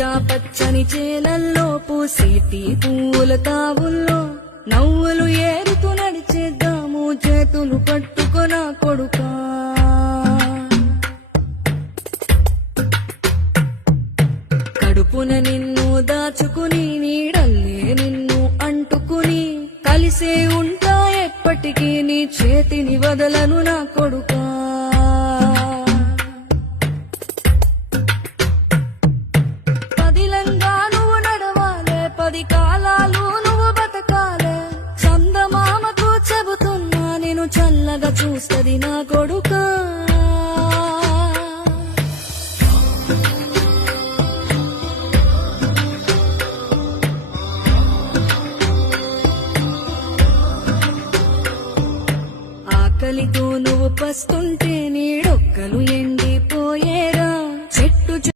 పచ్చా పచ్చని చేలల్లో పూసేటి పూల తావుల్లో నవ్వులు ఏరుతూ నడిచేద్దాము చేతులు పట్టుకొన కొడుకా కడుపున నిన్ను దాచుకుని నీడల్లే నిన్ను అంటుకుని కలిసే ఉంటా ఎప్పటికీ నీ చేతిని వదలను నా కొడుకా పదిలంగా నువ్వు నడవాలే 10 కాలాలు నువ్వు బతకాలే చందమామకు చెబుతున్నా నేను చల్లగా చూస్తది నా కొడుకు